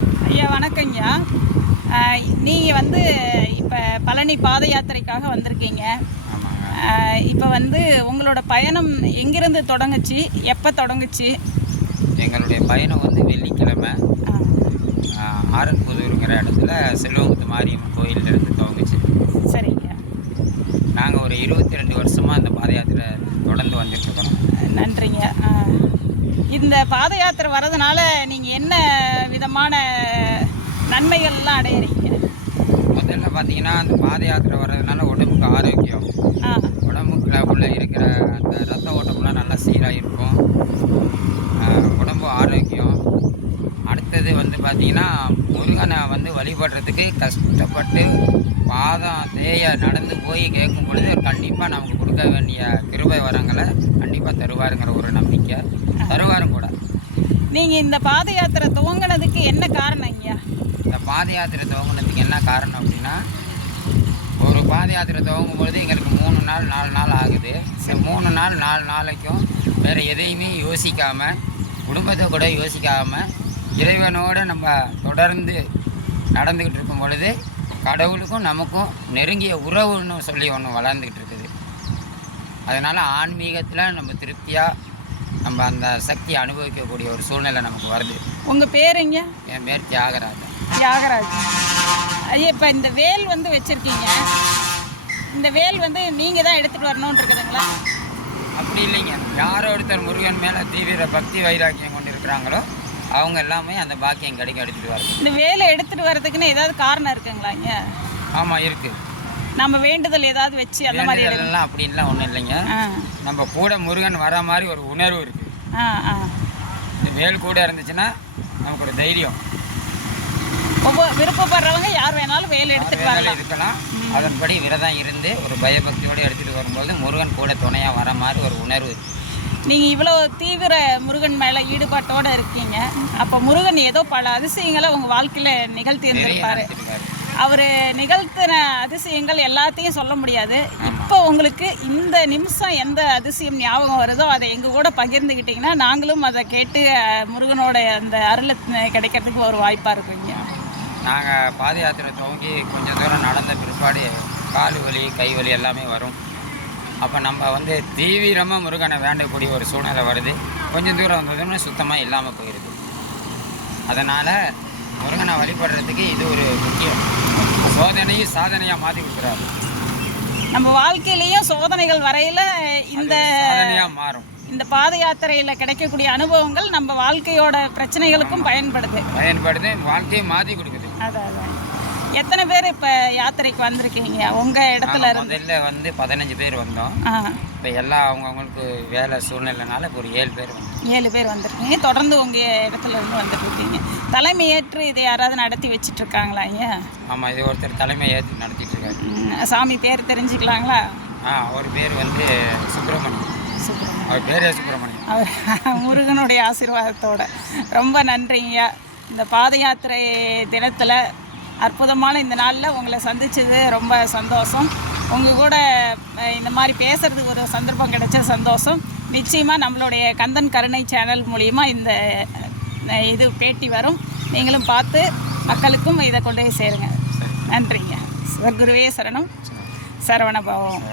ஐயா வணக்கங்கய்யா. நீங்கள் வந்து இப்போ பழனி பாத யாத்திரைக்காக வந்திருக்கீங்க. இப்போ வந்து உங்களோட பயணம் எங்கிருந்து தொடங்குச்சு, எப்போ தொடங்குச்சு? எங்களுடைய பயணம் வந்து வெள்ளிக்கிழமை ஆரன்புதூருங்கிற இடத்துல செல்வமுத்து மாரியம்மன் கோயிலிருந்து துவங்குச்சு. சரிங்க. நாங்கள் ஒரு 22 வருஷமாக அந்த பாத யாத்திரை தொடர்ந்து வந்துட்டுருக்கோம். நன்றிங்க. இந்த பாத யாத்திரை வர்றதுனால நீங்கள் என்ன விதமான நன்மைகள்லாம் அடையிறீங்க? முதல்ல பார்த்தீங்கன்னா, அந்த பாத யாத்திரை வர்றதுனால உடம்புக்கு ஆரோக்கியம், உடம்புக்குள்ள இருக்கிற அந்த ரத்த ஓட்டம்லாம் நல்லா சீராக இருக்கும், உடம்பு ஆரோக்கியம். அடுத்தது வந்து பார்த்திங்கன்னா, முருகனை வந்து வழிபடுறதுக்கு கஷ்டப்பட்டு பாதம் தேய நடந்து போய் கேட்கும் பொழுது கண்டிப்பாக நமக்கு கொடுக்க வேண்டிய கிருபை வரங்களை கண்டிப்பாக தருவாருங்கிற ஒரு நம்பிக்கை, தருவாரும் கூட. நீங்கள் இந்த பாத யாத்திரை துவங்கினதுக்கு என்ன காரணம் ஐயா? இந்த பாத யாத்திரை துவங்கினதுக்கு என்ன காரணம் அப்படின்னா, ஒரு பாத யாத்திரை துவங்கும் பொழுது எங்களுக்கு 3 நாள் 4 நாள் ஆகுது. இந்த 3 நாள் 4 நாளைக்கும் வேறு எதையுமே யோசிக்காமல், குடும்பத்தை கூட யோசிக்காமல், இறைவனோடு நம்ம தொடர்ந்து நடந்துக்கிட்டு இருக்கும் பொழுது கடவுளுக்கும் நமக்கும் நெருங்கிய உறவுன்னு சொல்லி ஒன்று வளர்ந்துக்கிட்டு இருக்குது. அதனால் ஆன்மீகத்தில் நம்ம திருப்தியாக நம்ம அந்த சக்தி அனுபவிக்கக்கூடிய ஒரு சூழ்நிலை நமக்கு வருது. உங்கள் பேருங்க? என் பேர் தியாகராஜன். தியாகராஜன் ஐயா. இப்போ இந்த வேல் வந்து வச்சுருக்கீங்க, இந்த வேல் வந்து நீங்கள் தான் எடுத்துகிட்டு வரணும்னு இருக்குதுங்களா? அப்படி இல்லைங்க. யாரோ ஒருத்தர் முருகன் மேலே தீவிர பக்தி வைராக்கியம் கொண்டு இருக்கிறாங்களோ அவங்க எல்லாமே அந்த பாக்கியம் கிடைக்க எடுத்துகிட்டு வராங்க. இந்த வேலை எடுத்துகிட்டு வர்றதுக்குன்னு ஏதாவது காரணம் இருக்குங்களாங்க? ஆமாம் இருக்குது. நம்ம வேண்டுதல் ஏதாவது வச்சு அந்த மாதிரி எல்லாம் அப்படின்லாம் ஒன்றும் இல்லைங்க. நம்ம கூட முருகன் வர மாதிரி ஒரு உணர்வு இருக்குது. இந்த வேல் கூட இருந்துச்சுன்னா நமக்கு ஒரு தைரியம். விருப்பப்படுறவங்க யார் வேணாலும் வேலை எடுத்துகிட்டு இருக்கலாம். அதன்படி விரதம் இருந்து ஒரு பயபக்தியோடு எடுத்துகிட்டு வரும்போது முருகன் கூட துணையாக வர மாதிரி ஒரு உணர்வு. நீங்கள் இவ்வளோ தீவிர முருகன் மேலே ஈடுபாட்டோடு இருக்கீங்க. அப்போ முருகன் ஏதோ பல அதிசயங்களை உங்கள் வாழ்க்கையில் நிகழ்த்தி இருந்திருப்பார். அவர் நிகழ்த்தின அதிசயங்கள் எல்லாத்தையும் சொல்ல முடியாது. இப்போ உங்களுக்கு இந்த நிமிஷம் எந்த அதிசயம் ஞாபகம் வருதோ அதை எங்கள் கூட பகிர்ந்துக்கிட்டிங்கன்னா நாங்களும் அதை கேட்டு முருகனோட அந்த அருளை கிடைக்கிறதுக்கு ஒரு வாய்ப்பாக இருக்குங்க. நாங்கள் பாத யாத்திரை துவங்கி கொஞ்சம் தூரம் நடந்த பிற்பாடு கால் வலி கை வலி எல்லாமே வரும். அப்போ நம்ம வந்து தீவிரமாக முருகனை வேண்டக்கூடிய ஒரு சூழ்நிலை வருது. கொஞ்சம் தூரம் வந்ததுன்னு சுத்தமாக இல்லாமல் போயிடுது. அதனால் முருகனை வழிபடுறதுக்கு இது ஒரு முக்கியம். சோதனையும் சாதனையாக மாற்றி கொடுக்குறாரு. நம்ம வாழ்க்கையிலையும் சோதனைகள் வரையில் இந்த சாதனையாக மாறும். இந்த பாத யாத்திரையில் கிடைக்கக்கூடிய அனுபவங்கள் நம்ம வாழ்க்கையோட பிரச்சனைகளுக்கும் பயன்படுது, வாழ்க்கையை மாற்றி கொடுக்குது. அதான் எத்தனை பேர் இப்போ யாத்திரைக்கு வந்திருக்கீங்க உங்கள் இடத்துல இருந்து? முதல்ல வந்து 15 பேர் வந்தோம். இப்போ எல்லாம் அவங்கவுங்களுக்கு வேலை சூழ்நிலைனால ஒரு 7 பேர் 7 பேர் வந்திருக்கீங்க. தொடர்ந்து உங்கள் இடத்துல இருந்து வந்துட்டு இருக்கீங்க. தலைமை ஏற்று இதை யாராவது நடத்தி வச்சுட்டு இருக்காங்களா ஐயா? ஆமாம், இது ஒருத்தர் தலைமை ஏற்று நடத்திட்டு இருக்காரு. சாமி பேர் தெரிஞ்சுக்கலாங்களா? அவர் பேர் வந்து சுப்பிரமணியம். அவர் பேரே சுப்பிரமணியம். அவர் முருகனுடைய ஆசீர்வாதத்தோட ரொம்ப நன்றிங்க. இந்த பாத யாத்திரை தினத்தில் அற்புதமான இந்த நாளில் உங்களை சந்தித்தது ரொம்ப சந்தோஷம். உங்கள் கூட இந்த மாதிரி பேசுகிறதுக்கு ஒரு சந்தர்ப்பம் கிடைச்ச சந்தோஷம். நிச்சயமாக நம்மளுடைய கந்தன் கருணை சேனல் மூலிமா இந்த இது பேட்டி வரும். நீங்களும் பார்த்து மக்களுக்கும் இதை கொண்டு போய் சேருங்க. நன்றிங்க. குருவே சரணம். சரவண பவம்.